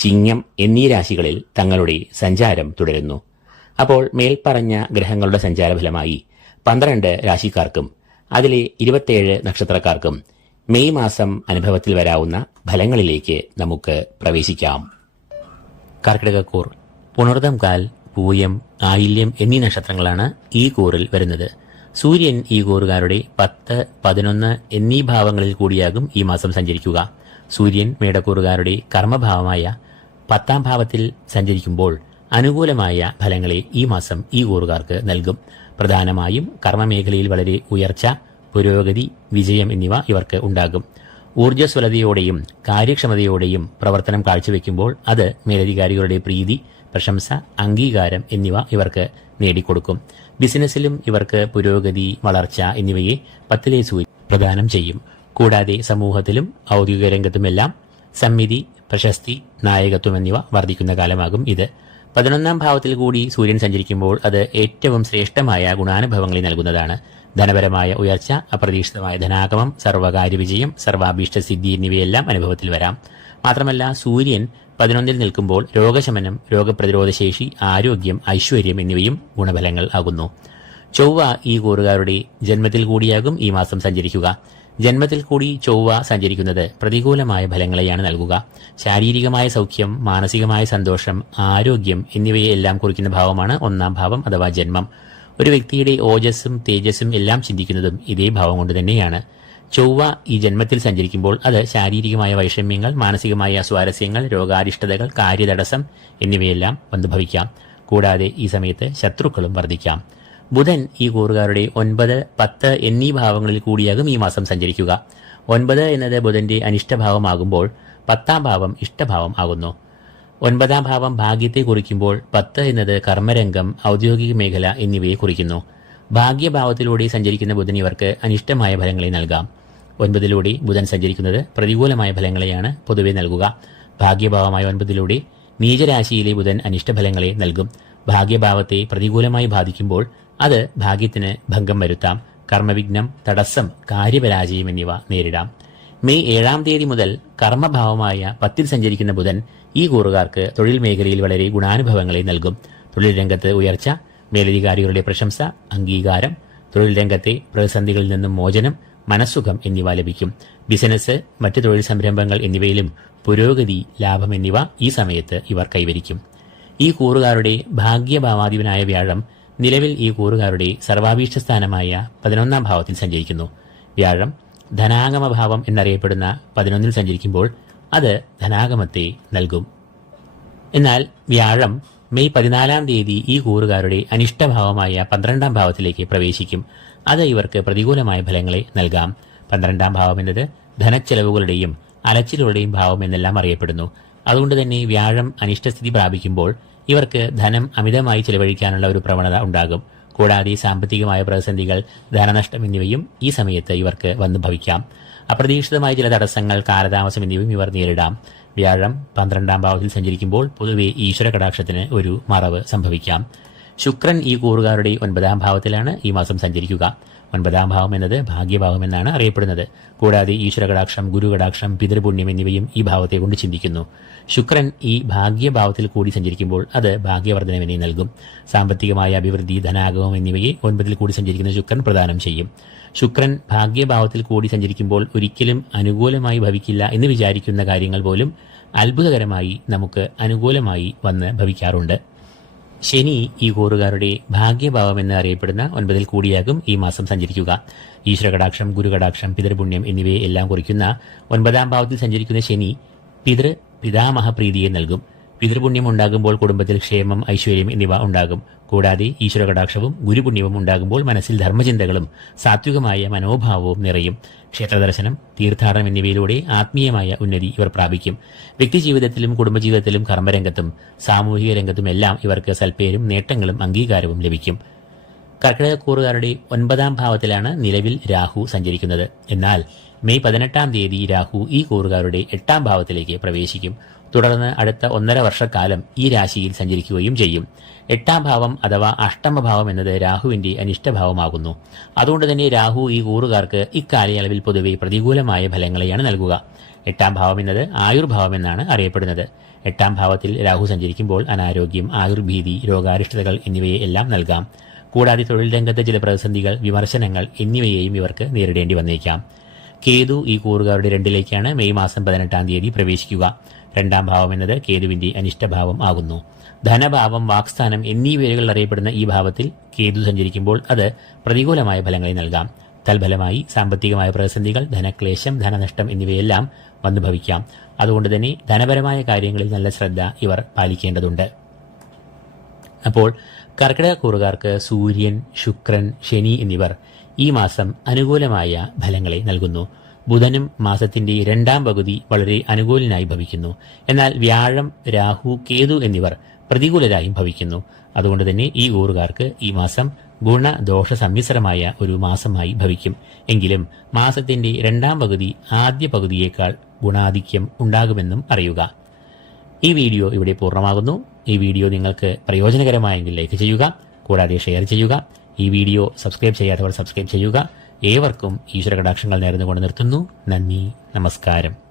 ചിങ്ങം എന്നീ രാശികളിൽ തങ്ങളുടെ സഞ്ചാരം തുടരുന്നു. അപ്പോൾ മേൽപ്പറഞ്ഞ ഗ്രഹങ്ങളുടെ സഞ്ചാരഫലമായി പന്ത്രണ്ട് രാശിക്കാർക്കും അതിലെ ഇരുപത്തിയേഴ് നക്ഷത്രക്കാർക്കും മെയ് മാസം അനുഭവത്തിൽ വരാവുന്ന ഫലങ്ങളിലേക്ക് നമുക്ക് പ്രവേശിക്കാം. കർക്കിടകക്കൂർ പുണർദം കാൽ പൂയം ആയില്യം എന്നീ നക്ഷത്രങ്ങളാണ് ഈ കൂറിൽ വരുന്നത്. സൂര്യൻ ഈ കൂറുകാരുടെ പത്ത് പതിനൊന്ന് എന്നീ ഭാവങ്ങളിൽ കൂടിയാകും ഈ മാസം സഞ്ചരിക്കുക. സൂര്യൻ മേടക്കൂറുകാരുടെ കർമ്മഭാവമായ പത്താം ഭാവത്തിൽ സഞ്ചരിക്കുമ്പോൾ അനുകൂലമായ ഫലങ്ങളെ ഈ മാസം ഈ കൂറുകാർക്ക് നൽകും. പ്രധാനമായും കർമ്മമേഖലയിൽ വളരെ ഉയർച്ച പുരോഗതി വിജയം എന്നിവ ഇവർക്ക് ഉണ്ടാകും. ഊർജസ്വലതയോടെയും കാര്യക്ഷമതയോടെയും പ്രവർത്തനം കാഴ്ചവെക്കുമ്പോൾ അത് മേലധികാരികളുടെ പ്രീതി പ്രശംസ അംഗീകാരം എന്നിവ ഇവർക്ക് നേടിക്കൊടുക്കും. ബിസിനസ്സിലും ഇവർക്ക് പുരോഗതി വളർച്ച എന്നിവയെ പത്തിലേ സൂചി പ്രദാനം ചെയ്യും. കൂടാതെ സമൂഹത്തിലും ഔദ്യോഗിക രംഗത്തുമെല്ലാം സമ്മിതി പ്രശസ്തി നായകത്വം എന്നിവ വർദ്ധിക്കുന്ന കാലമാകും ഇത്. പതിനൊന്നാം ഭാവത്തിൽ കൂടി സൂര്യൻ സഞ്ചരിക്കുമ്പോൾ അത് ഏറ്റവും ശ്രേഷ്ഠമായ ഗുണാനുഭവങ്ങളെ നൽകുന്നതാണ്. ധനപരമായ ഉയർച്ച അപ്രതീക്ഷിതമായ ധനാഗമം സർവകാര്യ വിജയം സർവാഭീഷ്ട സിദ്ധി എന്നിവയെല്ലാം അനുഭവത്തിൽ വരാം. മാത്രമല്ല സൂര്യൻ പതിനൊന്നിൽ നിൽക്കുമ്പോൾ രോഗശമനം രോഗപ്രതിരോധ ശേഷി ആരോഗ്യം ഐശ്വര്യം എന്നിവയും ഗുണഫലങ്ങൾ ആകുന്നു. ചൊവ്വ ഈ കൂറുകാരുടെ ജന്മത്തിൽ കൂടിയാകും ഈ മാസം സഞ്ചരിക്കുക. ജന്മത്തിൽ കൂടി ചൊവ്വ സഞ്ചരിക്കുന്നത് പ്രതികൂലമായ ഫലങ്ങളെയാണ് നൽകുക. ശാരീരികമായ സൗഖ്യം മാനസികമായ സന്തോഷം ആരോഗ്യം എന്നിവയെ എല്ലാം കുറിക്കുന്ന ഭാവമാണ് ഒന്നാം ഭാവം അഥവാ ജന്മം. ഒരു വ്യക്തിയുടെ ഓജസ്സും തേജസ്സും എല്ലാം ചിന്തിക്കുന്നതും ഇതേ ഭാവം കൊണ്ട് തന്നെയാണ്. ചൊവ്വ ഈ ജന്മത്തിൽ സഞ്ചരിക്കുമ്പോൾ അത് ശാരീരികമായ വൈഷമ്യങ്ങൾ മാനസികമായ അസ്വാരസ്യങ്ങൾ രോഗാരിഷ്ടതകൾ കാര്യതടസ്സം എന്നിവയെല്ലാം വന്നുഭവിക്കാം. കൂടാതെ ഈ സമയത്ത് ശത്രുക്കളും വർദ്ധിക്കാം. ബുധൻ ഈ കൂറുകാരുടെ ഒൻപത് പത്ത് എന്നീ ഭാവങ്ങളിൽ കൂടിയാകും ഈ മാസം സഞ്ചരിക്കുക. ഒൻപത് എന്നത് ബുധന്റെ അനിഷ്ടഭാവമാകുമ്പോൾ പത്താം ഭാവം ഇഷ്ടഭാവം ആകുന്നു. ഒൻപതാം ഭാവം ഭാഗ്യത്തെ കുറിക്കുമ്പോൾ പത്ത് എന്നത് കർമ്മരംഗം ഔദ്യോഗിക മേഖല എന്നിവയെ കുറിക്കുന്നു. ഭാഗ്യഭാവത്തിലൂടെ സഞ്ചരിക്കുന്ന ബുധൻ ഇവർക്ക് അനിഷ്ടമായ ഫലങ്ങളെ നൽകാം. ഒൻപതിലൂടെ ബുധൻ സഞ്ചരിക്കുന്നത് പ്രതികൂലമായ ഫലങ്ങളെയാണ് പൊതുവെ നൽകുക. ഭാഗ്യഭാവമായ ഒൻപതിലൂടെ നീചരാശിയിലെ ബുധൻ അനിഷ്ടഫലങ്ങളെ നൽകും. ഭാഗ്യഭാവത്തെ പ്രതികൂലമായി ബാധിക്കുമ്പോൾ അത് ഭാഗ്യത്തിന് ഭംഗം വരുത്താം. കർമ്മവിഘ്നം തടസ്സം കാര്യപരാജയം എന്നിവ നേരിടാം. മെയ് ഏഴാം തീയതി മുതൽ കർമ്മഭാവമായ പത്തിൽ സഞ്ചരിക്കുന്ന ബുധൻ ഈ കൂറുകാർക്ക് തൊഴിൽ മേഖലയിൽ വളരെ ഗുണാനുഭവങ്ങളെ നൽകും. തൊഴിൽ രംഗത്ത് ഉയർച്ച മേലധികാരികളുടെ പ്രശംസ അംഗീകാരം തൊഴിൽ രംഗത്തെ പ്രതിസന്ധികളിൽ നിന്നും മോചനം മനസ്സുഖം എന്നിവ ലഭിക്കും. ബിസിനസ് മറ്റ് തൊഴിൽ സംരംഭങ്ങൾ എന്നിവയിലും പുരോഗതി ലാഭം എന്നിവ ഈ സമയത്ത് ഇവർ കൈവരിക്കും. ഈ കൂറുകാരുടെ ഭാഗ്യഭാവാധിപനായ വ്യാഴം നിലവിൽ ഈ കൂറുകാരുടെ സർവാഭീഷ്ട സ്ഥാനമായ പതിനൊന്നാം ഭാവത്തിൽ സഞ്ചരിക്കുന്നു. വ്യാഴം ധനാഗമ ഭാവം എന്നറിയപ്പെടുന്ന പതിനൊന്നിൽ സഞ്ചരിക്കുമ്പോൾ അത് ധനാഗമത്തെ നൽകും. എന്നാൽ വ്യാഴം മെയ് പതിനാലാം തീയതി ഈ കൂറുകാരുടെ അനിഷ്ടഭാവമായ പന്ത്രണ്ടാം ഭാവത്തിലേക്ക് പ്രവേശിക്കും. അത് ഇവർക്ക് പ്രതികൂലമായ ഫലങ്ങളെ നൽകാം. പന്ത്രണ്ടാം ഭാവം എന്നത് ധനച്ചെലവുകളുടെയും അലച്ചിലുകളുടെയും ഭാവം എന്നെല്ലാം അറിയപ്പെടുന്നു. അതുകൊണ്ട് തന്നെ വ്യാഴം അനിഷ്ടസ്ഥിതി പ്രാപിക്കുമ്പോൾ ഇവർക്ക് ധനം അമിതമായി ചെലവഴിക്കാനുള്ള ഒരു പ്രവണത ഉണ്ടാകും. കൂടാതെ സാമ്പത്തികമായ പ്രതിസന്ധികൾ ധനനഷ്ടം എന്നിവയും ഈ സമയത്ത് ഇവർക്ക് വന്നു ഭവിക്കാം. അപ്രതീക്ഷിതമായ ചില തടസ്സങ്ങൾ കാലതാമസം എന്നിവയും ഇവർ നേരിടാം. വ്യാഴം പന്ത്രണ്ടാം ഭാവത്തിൽ സഞ്ചരിക്കുമ്പോൾ പൊതുവെ ഈശ്വര കടാക്ഷത്തിന് ഒരു മറവ് സംഭവിക്കാം. ശുക്രൻ ഈ കൂറുകാരുടെ ഒൻപതാം ഭാവത്തിലാണ് ഈ മാസം സഞ്ചരിക്കുക. ഒൻപതാം ഭാവം എന്നത് ഭാഗ്യഭാവം എന്നാണ് അറിയപ്പെടുന്നത്. കൂടാതെ ഈശ്വരകടാക്ഷം ഗുരുകടാക്ഷം പിതൃപുണ്യം എന്നിവയും ഈ ഭാവത്തെ കൊണ്ട് ചിന്തിക്കുന്നു. ശുക്രൻ ഈ ഭാഗ്യഭാവത്തിൽ കൂടി സഞ്ചരിക്കുമ്പോൾ അത് ഭാഗ്യവർദ്ധനവിനെ നൽകും. സാമ്പത്തികമായ അഭിവൃദ്ധി ധനാഗമം എന്നിവയെ ഒൻപതിൽ കൂടി സഞ്ചരിക്കുന്ന ശുക്രൻ പ്രദാനം ചെയ്യും. ശുക്രൻ ഭാഗ്യഭാവത്തിൽ കൂടി സഞ്ചരിക്കുമ്പോൾ ഒരിക്കലും അനുകൂലമായി ഭവിക്കില്ല എന്ന് വിചാരിക്കുന്ന കാര്യങ്ങൾ പോലും അത്ഭുതകരമായി നമുക്ക് അനുകൂലമായി വന്ന് ഭവിക്കാറുണ്ട്. ശനി ഈ കൂറുകാരുടെ ഭാഗ്യഭാവം എന്ന് അറിയപ്പെടുന്ന ഒൻപതിൽ കൂടിയാകും ഈ മാസം സഞ്ചരിക്കുക. ഈശ്വരകടാക്ഷം ഗുരുകടാക്ഷം പിതൃപുണ്യം എന്നിവയെ എല്ലാം കുറിക്കുന്ന ഒൻപതാം ഭാവത്തിൽ സഞ്ചരിക്കുന്ന ശനി പിതൃ പിതാമഹപ്രീതിയെ നൽകും. പിതൃപുണ്യം ഉണ്ടാകുമ്പോൾ കുടുംബത്തിൽ ക്ഷേമം ഐശ്വര്യം എന്നിവ ഉണ്ടാകും. കൂടാതെ ഈശ്വരകടാക്ഷവും ഗുരുപുണ്യവും ഉണ്ടാകുമ്പോൾ മനസ്സിൽ ധർമ്മചിന്തകളും സാത്വികമായ മനോഭാവവും നിറയും. ക്ഷേത്രദർശനം തീർത്ഥാടനം എന്നിവയിലൂടെ ആത്മീയമായ ഉന്നതി ഇവർ പ്രാപിക്കും. വ്യക്തിജീവിതത്തിലും കുടുംബജീവിതത്തിലും കർമ്മരംഗത്തും സാമൂഹിക രംഗത്തും എല്ലാം ഇവർക്ക് സൽപ്പേരും നേട്ടങ്ങളും അംഗീകാരവും ലഭിക്കും. കർക്കിടകക്കൂറുകാരുടെ ഒൻപതാം ഭാവത്തിലാണ് നിലവിൽ രാഹു സഞ്ചരിക്കുന്നത്. എന്നാൽ മെയ് പതിനെട്ടാം തീയതി രാഹു ഈ കൂറുകാരുടെ എട്ടാം ഭാവത്തിലേക്ക് പ്രവേശിക്കും. തുടർന്ന് അടുത്ത ഒന്നര വർഷക്കാലം ഈ രാശിയിൽ സഞ്ചരിക്കുകയും ചെയ്യും. എട്ടാം ഭാവം അഥവാ അഷ്ടമഭാവം എന്നത് രാഹുവിന്റെ അനിഷ്ടഭാവമാകുന്നു. അതുകൊണ്ട് തന്നെ രാഹു ഈ കൂറുകാർക്ക് ഇക്കാലയളവിൽ പൊതുവെ പ്രതികൂലമായ ഫലങ്ങളെയാണ് നൽകുക. എട്ടാം ഭാവം എന്നത് ആയുർഭാവം എന്നാണ് അറിയപ്പെടുന്നത്. എട്ടാം ഭാവത്തിൽ രാഹു സഞ്ചരിക്കുമ്പോൾ അനാരോഗ്യം ആയുർഭീതി രോഗാരിഷ്ടതകൾ എന്നിവയെ എല്ലാം നൽകാം. കൂടാതെ തൊഴിൽ രംഗത്തെ ചില പ്രതിസന്ധികൾ വിമർശനങ്ങൾ എന്നിവയെയും ഇവർക്ക് നേരിടേണ്ടി വന്നേക്കാം. കേതു ഈ കൂറുകാരുടെ രണ്ടിലേക്കാണ് മെയ് മാസം പതിനെട്ടാം തീയതി പ്രവേശിക്കുക. രണ്ടാം ഭാവം എന്നത് കേതുവിന്റെ അനിഷ്ടഭാവം ആകുന്നു. ധനഭാവം വാക്സ്ഥാനം എന്നീ വേരുകൾ അറിയപ്പെടുന്ന ഈ ഭാവത്തിൽ കേതു സഞ്ചരിക്കുമ്പോൾ അത് പ്രതികൂലമായ ഫലങ്ങളെ നൽകാം. തൽഫലമായി സാമ്പത്തികമായ പ്രതിസന്ധികൾ ധനക്ലേശം ധനനഷ്ടം എന്നിവയെല്ലാം വന്നു ഭവിക്കാം. അതുകൊണ്ട് തന്നെ ധനപരമായ കാര്യങ്ങളിൽ നല്ല ശ്രദ്ധ ഇവർ പാലിക്കേണ്ടതുണ്ട്. അപ്പോൾ കർക്കിടക കൂറുകാർക്ക് സൂര്യൻ ശുക്രൻ ശനി എന്നിവർ ഈ മാസം അനുകൂലമായ ഫലങ്ങളെ നൽകുന്നു. ബുധനും മാസത്തിന്റെ രണ്ടാം പകുതി വളരെ അനുകൂലനായി ഭവിക്കുന്നു. എന്നാൽ വ്യാഴം രാഹു കേതു എന്നിവർ പ്രതികൂലരായും ഭവിക്കുന്നു. അതുകൊണ്ട് തന്നെ ഈ ഊറുകാർക്ക് ഈ മാസം ഗുണദോഷ സമ്മിശ്രമായ ഒരു മാസമായി ഭവിക്കും. എങ്കിലും മാസത്തിന്റെ രണ്ടാം പകുതി ആദ്യ പകുതിയേക്കാൾ ഗുണാധിക്യം ഉണ്ടാകുമെന്നും അറിയുക. ഈ വീഡിയോ ഇവിടെ പൂർണമാകുന്നു. ഈ വീഡിയോ നിങ്ങൾക്ക് പ്രയോജനകരമായെങ്കിൽ ലൈക്ക് ചെയ്യുക കൂടാതെ ഷെയർ ചെയ്യുക. ഈ വീഡിയോ സബ്സ്ക്രൈബ് ചെയ്യാത്തവർ സബ്സ്ക്രൈബ് ചെയ്യുക. ഏവർക്കും ഈശ്വര കടാക്ഷങ്ങൾ നേർന്നുകൊണ്ട് നിർത്തുന്നു. നന്ദി നമസ്കാരം.